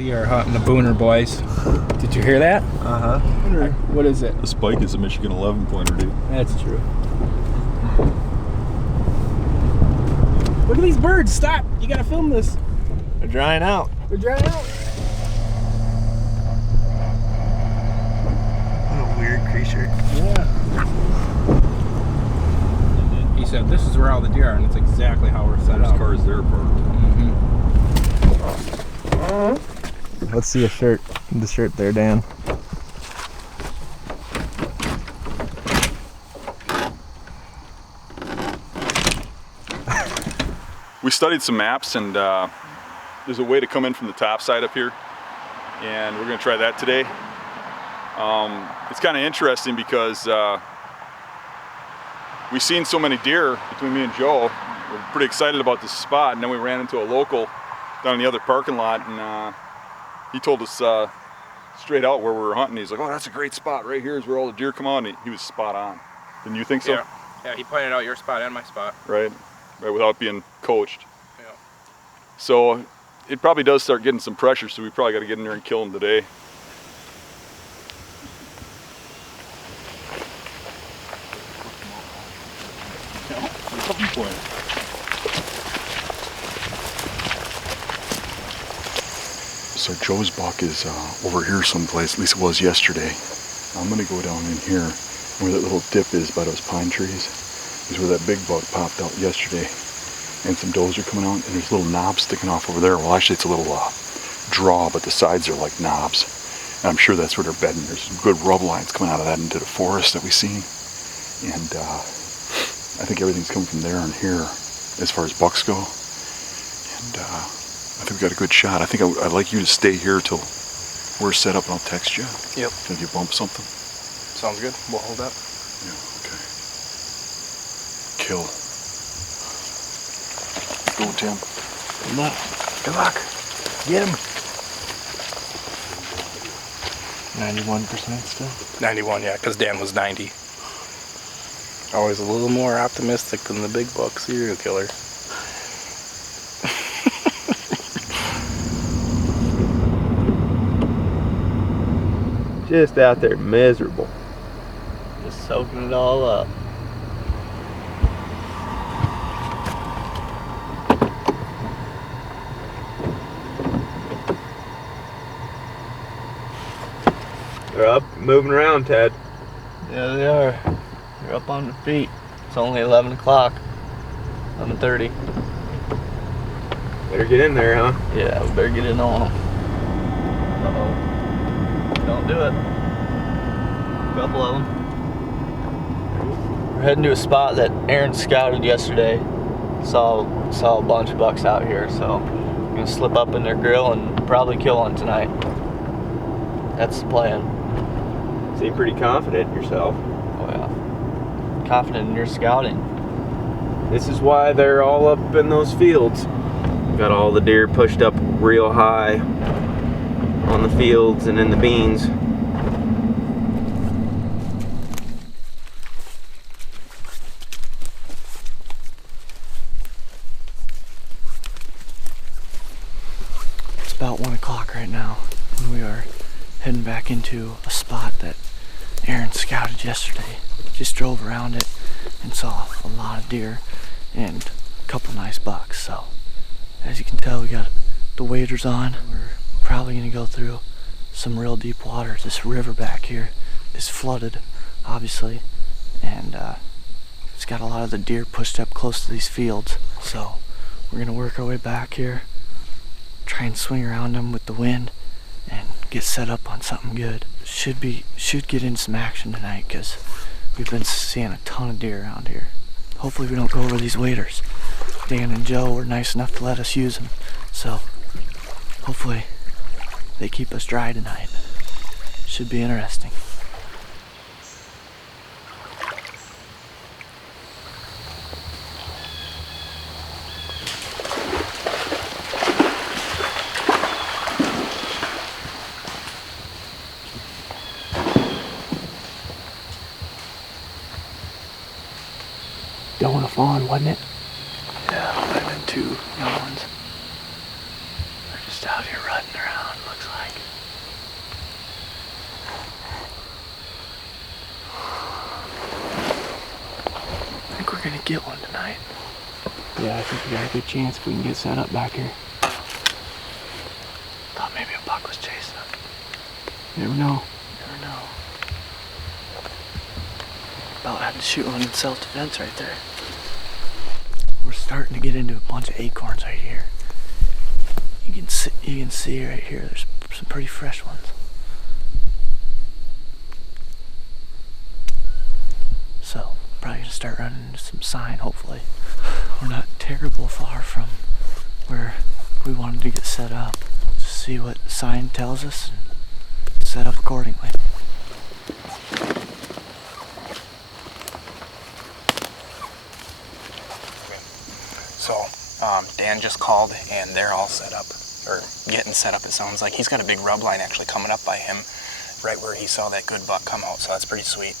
We are hunting the booner, boys. Did you hear that? Uh-huh. What is it? The spike is a Michigan 11 pointer, dude. That's true. Look at these birds. Stop. You gotta film this. They're drying out. They're drying out. What a weird creature. Yeah. He said, this is where all the deer are, and it's exactly how we're set There's up. cars there parked. Let's see a shirt. The shirt there, Dan. We studied some maps, and there's a way to come in from the top side up here, and we're going to try that today. It's kind of interesting because we've seen so many deer between me and Joe. We're pretty excited about this spot, and then we ran into a local down in the other parking lot, and he told us straight out where we were hunting. He's like, oh, that's a great spot. Right here is where all the deer come on. He was spot on. Didn't you think so? Yeah, he pointed out your spot and my spot. Right, without being coached. Yeah. So it probably does start getting some pressure, so we probably got to get in there and kill him today. So Joe's buck is over here someplace, at least it was yesterday. I'm gonna go down in here where that little dip is by those pine trees. Is where that big buck popped out yesterday. And some does are coming out, and there's little knobs sticking off over there. Well, actually it's a little draw, but the sides are like knobs. And I'm sure that's where they're bedding. There's some good rub lines coming out of that into the forest that we've seen. And I think everything's coming from there and here as far as bucks go. And I think we got a good shot. I think I'd like you to stay here till we're set up, and I'll text you. Yep. If you bump something. Sounds good. We'll hold up. Yeah, okay. Kill. Go, Tim. Good luck. Good luck. Get him. 91% still? 91, yeah, because Dan was 90. Always a little more optimistic than the big buck serial killer. Just out there miserable. Just soaking it all up. They're up, moving around, Ted. Yeah, they are. They're up on their feet. It's only 11 o'clock. 11:30. Better get in there, huh? Yeah, we better get in on them. Uh-oh. Don't do it. A couple of them. We're heading to a spot that Aaron scouted yesterday. Saw a bunch of bucks out here, so we're gonna slip up in their grill and probably kill one tonight. That's the plan. Seem pretty confident in yourself. Oh yeah. Confident in your scouting. This is why they're all up in those fields. Got all the deer pushed up real high on the fields and in the beans. It's about 1 o'clock right now, and we are heading back into a spot that Aaron scouted yesterday. Just drove around it and saw a lot of deer and a couple nice bucks. So as you can tell, we got the waders on. We're probably gonna go through some real deep waters. This river back here is flooded, obviously, and it's got a lot of the deer pushed up close to these fields. So we're gonna work our way back here, try and swing around them with the wind, and get set up on something good. Should get in some action tonight, because we've been seeing a ton of deer around here. Hopefully we don't go over these waders. Dan and Joe were nice enough to let us use them, so hopefully they keep us dry tonight. Should be interesting. Going a fawn, wasn't it? Yeah, might have been 2 young ones. They're just out here running around looking get one tonight. Yeah, I think we got a good chance if we can get set up back here. Thought maybe a buck was chasing us. Never know. Never know. About had to shoot one in self-defense right there. We're starting to get into a bunch of acorns right here. You can see right here, there's some pretty fresh ones. So, probably gonna start running into some sign, hopefully. We're not terrible far from where we wanted to get set up. Just see what the sign tells us and set up accordingly. So, Dan just called and they're all set up, or getting set up it sounds like. He's got a big rub line actually coming up by him, right where he saw that good buck come out, so that's pretty sweet.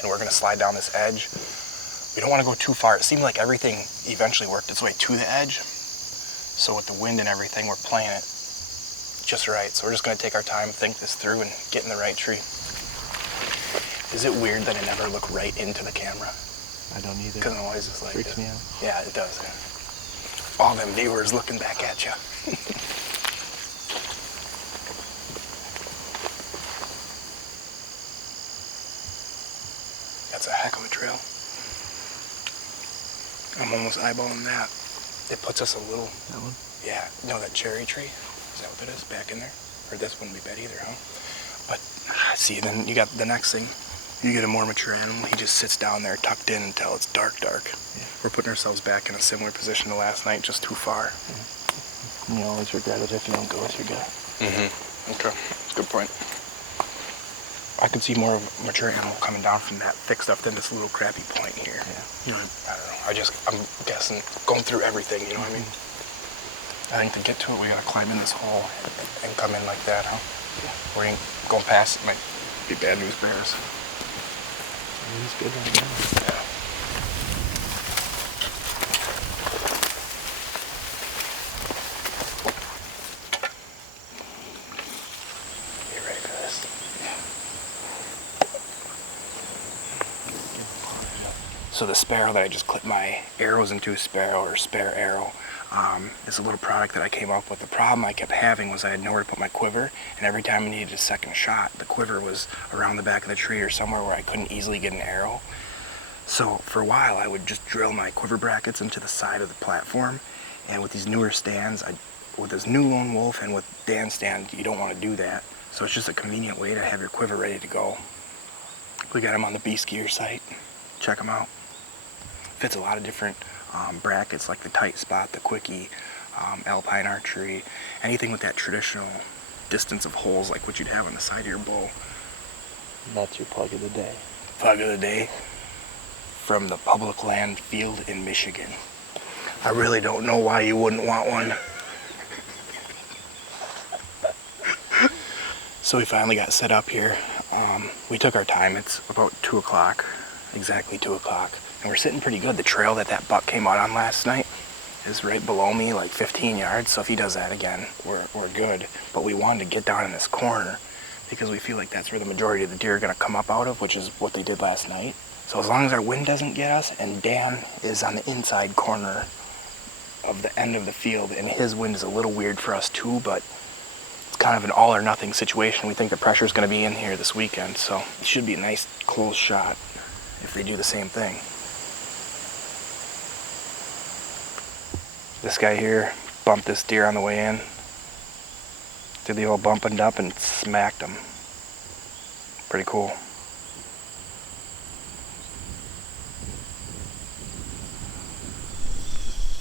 And we're gonna slide down this edge. We don't wanna go too far. It seemed like everything eventually worked its way to the edge. So with the wind and everything, we're playing it just right. So we're just gonna take our time, think this through, and get in the right tree. Is it weird that I never look right into the camera? I don't either. Because I'm always just like, Freaks me out. Yeah, it does. All them viewers looking back at you. That's a heck of a trail. I'm almost eyeballing that. It puts us a little... That one? Yeah, no, that cherry tree. Is that what it is? Back in there? Or this wouldn't be bad either, huh? But, see, then you got the next thing. You get a more mature animal, he just sits down there tucked in until it's dark. Yeah. We're putting ourselves back in a similar position to last night, just too far. And you always regret it if you don't go with your gut. Mm-hmm. Okay, good point. I could see more of a mature animal coming down from that thick stuff than this little crappy point here. Yeah. You know, I don't know. I'm guessing, going through everything, you know what I mean? I think to get to it, we gotta climb in this hole and come in like that, huh? Yeah. We ain't going past it, might be bad news bears. He's good right now. Yeah. You ready for this? Yeah. So the sparrow that I just clipped my arrows into, sparrow or spare arrow, is a little product that I came up with. The problem I kept having was I had nowhere to put my quiver, and every time I needed a second shot, the quiver was around the back of the tree or somewhere where I couldn't easily get an arrow. So for a while, I would just drill my quiver brackets into the side of the platform, and with these newer stands, with this new Lone Wolf and with Dan's stand, you don't want to do that. So it's just a convenient way to have your quiver ready to go. We got them on the Beast Gear site. Check them out. Fits a lot of different brackets like the tight spot, the quickie, alpine archery, anything with that traditional distance of holes like what you'd have on the side of your bow. And that's your plug of the day. Plug of the day from the public land field in Michigan. I really don't know why you wouldn't want one. So we finally got set up here. We took our time. It's about 2 o'clock, exactly 2 o'clock. And we're sitting pretty good. The trail that buck came out on last night is right below me, like 15 yards. So if he does that again, we're good. But we wanted to get down in this corner because we feel like that's where the majority of the deer are gonna come up out of, which is what they did last night. So as long as our wind doesn't get us, and Dan is on the inside corner of the end of the field, and his wind is a little weird for us too, but it's kind of an all or nothing situation. We think the pressure is gonna be in here this weekend, so it should be a nice close shot if they do the same thing. This guy here bumped this deer on the way in. Did the old bump and dump and smacked him. Pretty cool.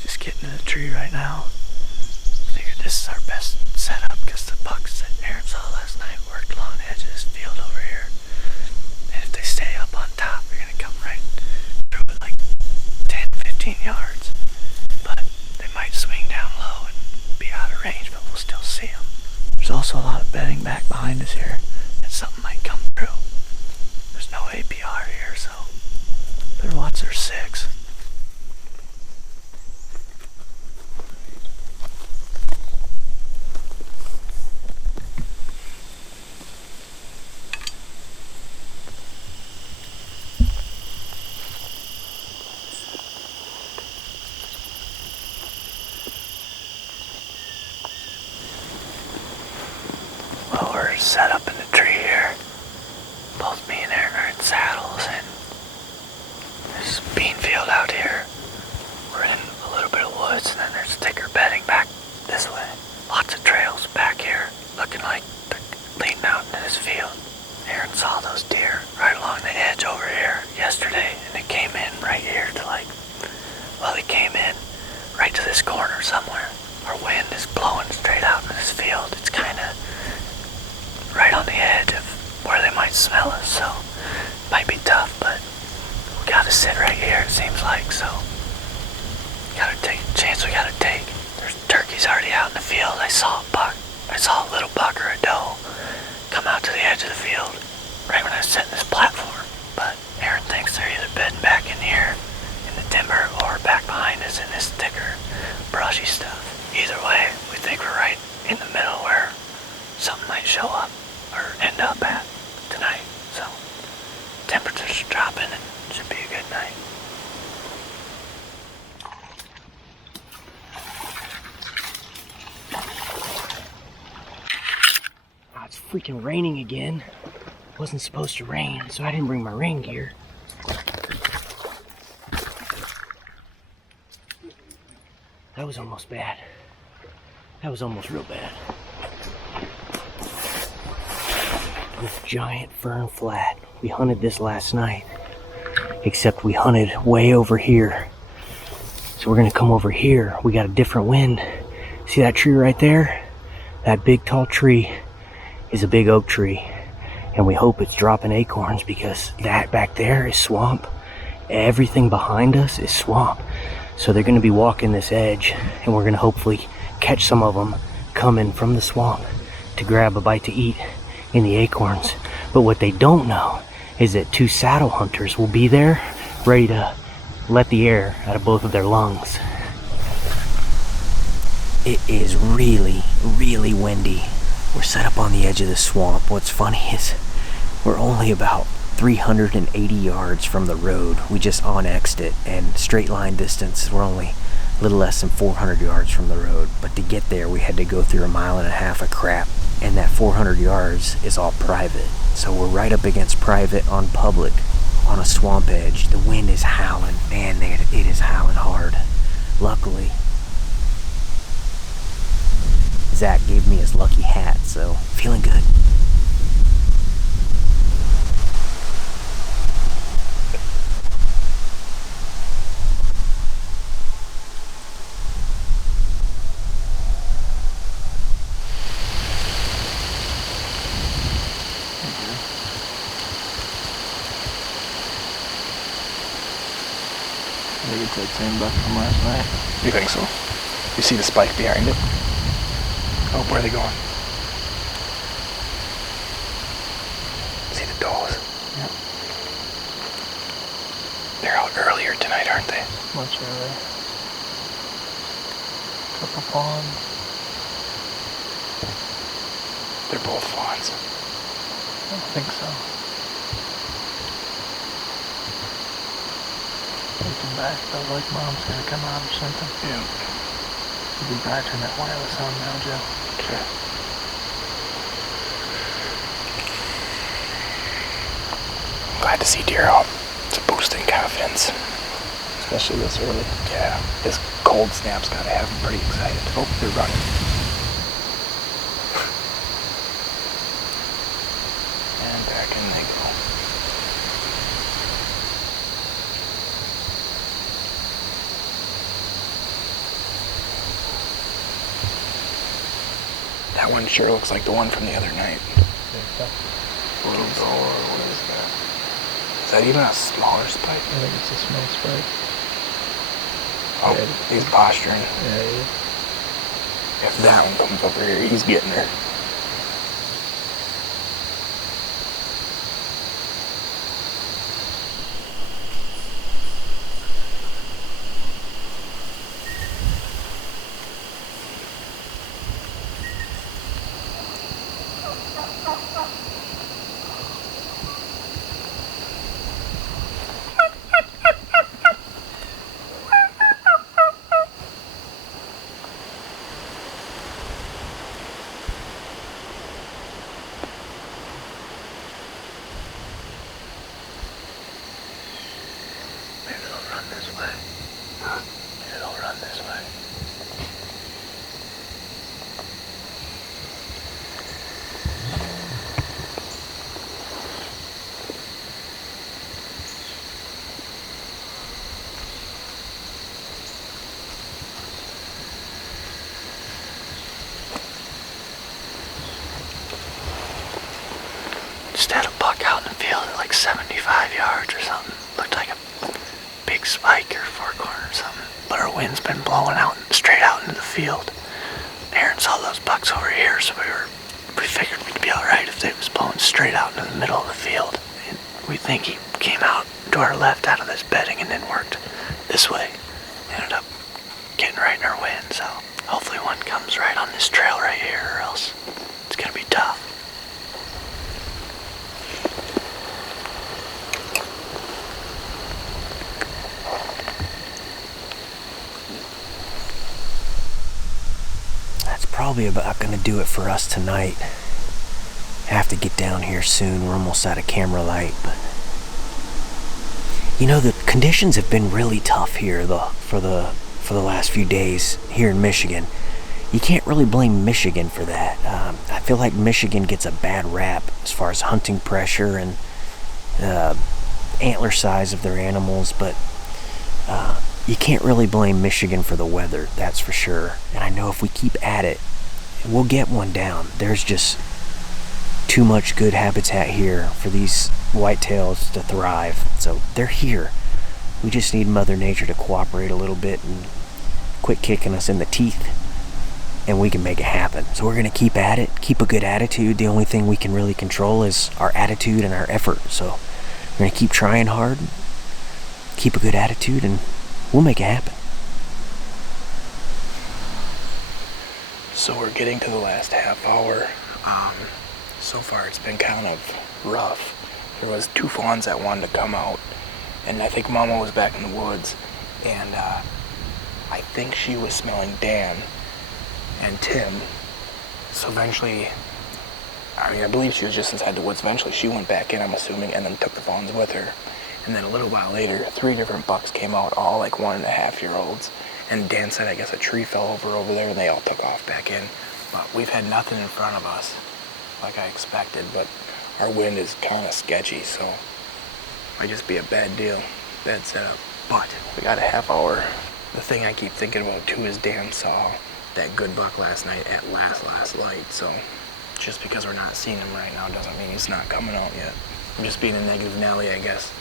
Just getting to the tree right now. Figured this is our best setup because the bucks that Aaron saw last night worked along the edge of this field over here. And if they stay up on top, they're gonna come right through it like 10, 15 yards. But they might swing down low and be out of range, but we'll still see them. There's also a lot of bedding back behind us here, and something might come through. There's no APR here, so better watch their 6. set up in the tree here. Both me and Aaron are in saddles, and there's a bean field out here. We're in a little bit of woods, and then there's thicker bedding back this way. Lots of trails back here, looking like they're leading out into this field. Aaron saw those deer right along the edge over here yesterday, and it came in right here to it came in right to this corner somewhere. Our wind is blowing straight out in this field. It's kind of right on the edge of where they might smell us, so it might be tough, but we gotta sit right here, it seems like, so gotta take a chance we gotta take. There's turkeys already out in the field. I saw a little buck or a doe come out to the edge of the field right when I was setting this platform, but Aaron thinks they're either bedding back in here in the timber or back behind us in this thicker brushy stuff. Either way, we think we're right in the middle where something might show up or end up at tonight. So temperatures are dropping and it should be a good night. Oh, it's freaking raining again. It wasn't supposed to rain, so I didn't bring my rain gear. That was almost bad. That was almost real bad. This giant fern flat. We hunted this last night. Except we hunted way over here. So we're gonna come over here. We got a different wind. See that tree right there? That big tall tree is a big oak tree. And we hope it's dropping acorns because that back there is swamp. Everything behind us is swamp. So they're gonna be walking this edge and we're gonna hopefully catch some of them coming from the swamp to grab a bite to eat in the acorns. But what they don't know is that 2 saddle hunters will be there ready to let the air out of both of their lungs. It is really, really windy. We're set up on the edge of the swamp. What's funny is we're only about 380 yards from the road. We just onnexed it, and straight line distance, we're only a little less than 400 yards from the road. But to get there, we had to go through 1.5 miles of crap, and that 400 yards is all private. So we're right up against private on public on a swamp edge. The wind is howling. Man, it is howling hard. Luckily, Zach gave me his lucky hat, so feeling good. I think it's that same buck from last night. You think so? You see the spike behind it? Oh, where are they going? See the does? Yep. They're out earlier tonight, aren't they? Much earlier. Couple fawns. They're both fawns. I don't think so. Looking back, felt like Mom's gonna come out or something. Yeah. You can probably turn that wireless on now, Joe. Okay. Glad to see deer out. It's a boosting confidence. Especially this early. Yeah. This cold snap's gotta have them pretty excited. Oh, they're running. And back in they go. That one sure looks like the one from the other night. Little door, what is that? Is that even a smaller spike? I think it's a small spike. Oh, Yeah. he's posturing. Yeah, he is. If that one comes over here, he's getting her. just had a buck out in the field at like 75 yards or something. Looked like a big spike or forkhorn or something. But our wind's been blowing out straight out into the field. Aaron saw those bucks over here, so we figured we'd be alright if they was blowing straight out into the middle of the field. And we think he came out to our left out of this bedding and then worked this way. Ended up getting right in our wind, so hopefully one comes right on this trail right here, or else it's gonna be tough. That's probably about gonna do it for us tonight. I have to get down here soon. We're almost out of camera light, but you know, the conditions have been really tough here for the last few days here in Michigan. You can't really blame Michigan for that. I feel like Michigan gets a bad rap as far as hunting pressure and antler size of their animals, but you can't really blame Michigan for the weather, that's for sure. And I know if we keep at it, we'll get one down. There's just too much good habitat here for these whitetails to thrive. So they're here. We just need Mother Nature to cooperate a little bit and quit kicking us in the teeth, and we can make it happen. So we're gonna keep at it, keep a good attitude. The only thing we can really control is our attitude and our effort. So we're gonna keep trying hard, keep a good attitude, and we'll make it happen. So we're getting to the last half hour. So far it's been kind of rough. There was 2 fawns that wanted to come out, and I think Mama was back in the woods, and I think she was smelling Dan and Tim. So eventually, I believe she was just inside the woods. Eventually she went back in, I'm assuming, and then took the fawns with her. And then a little while later, 3 different bucks came out, all like 1.5-year-olds. And Dan said, I guess a tree fell over there, and they all took off back in. But we've had nothing in front of us, like I expected, but our wind is kind of sketchy, so might just be a bad deal, bad setup. But we got a half hour. The thing I keep thinking about too is Dan saw that good buck last night at last light, so just because we're not seeing him right now doesn't mean he's not coming out yet. I'm just being a negative Nelly, I guess.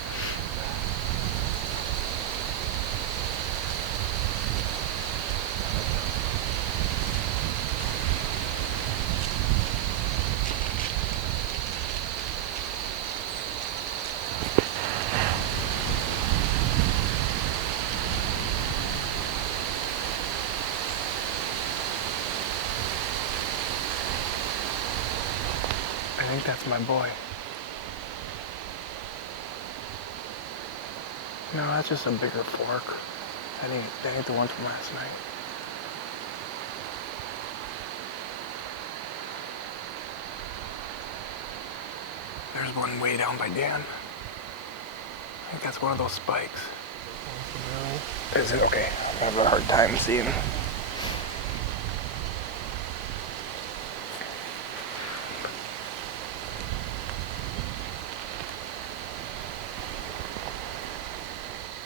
I think that's my boy. No, that's just a bigger fork. That ain't the one from last night. There's one way down by Dan. I think that's one of those spikes. Is it? Okay. I have a hard time seeing.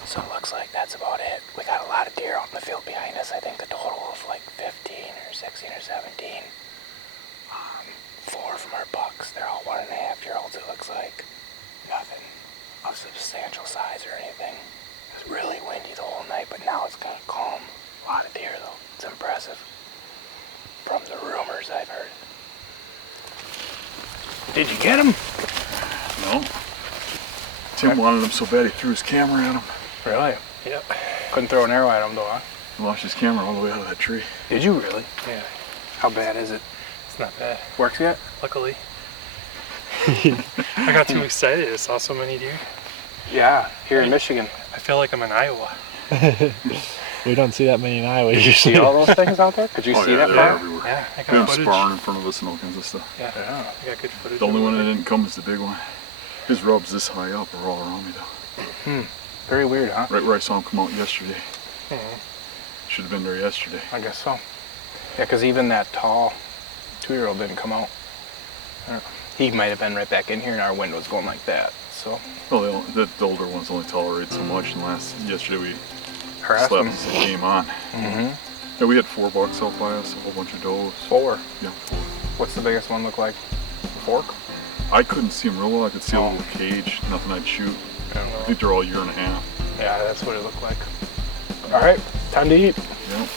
So it looks like that's about it. We got a lot of deer out in the field behind us. I think a total of like 15 or 16 or 17. 4 from our bucks. They're all 1.5-year-olds, it looks like. Nothing of substantial size or anything. It was really windy the whole night, but now it's kind of calm. A lot of deer though. It's impressive. From the rumors I've heard. Did you get him? No. Tim wanted him so bad he threw his camera at him. Really? Yep. Couldn't throw an arrow at him though, huh? He launched his camera all the way out of that tree. Did you really? Yeah, How bad is it? it's not bad. Works yet? Luckily. I got too excited. I saw so many deer. Yeah, here in Michigan. I feel like I'm in Iowa. We don't see that many in Iowa Did you see all those things out there? Could you see that they're far? everywhere. Yeah, I We got have footage. sparring in front of us and all kinds of stuff. Yeah, Yeah. I got good footage. The only of one it. that didn't come is the big one. His rubs this high up are all around me though. Very weird, huh? Right where I saw him come out yesterday. Mhm. Should have been there yesterday. I guess so. Yeah, because even that tall 2-year-old didn't come out. I don't know. He might have been right back in here and our wind was going like that. So, Well, the older ones only tolerate so much, and yesterday we harass slapped him. the game on. Mm-hmm. Yeah, we had 4 bucks out by us, a whole bunch of does. 4. Yeah, 4. What's the biggest one look like? Fork? I couldn't see them real well. I could see a little cage, nothing I'd shoot. I don't know. I think they're all 1.5 years. Yeah, that's what it looked like. All right, time to eat. Yep.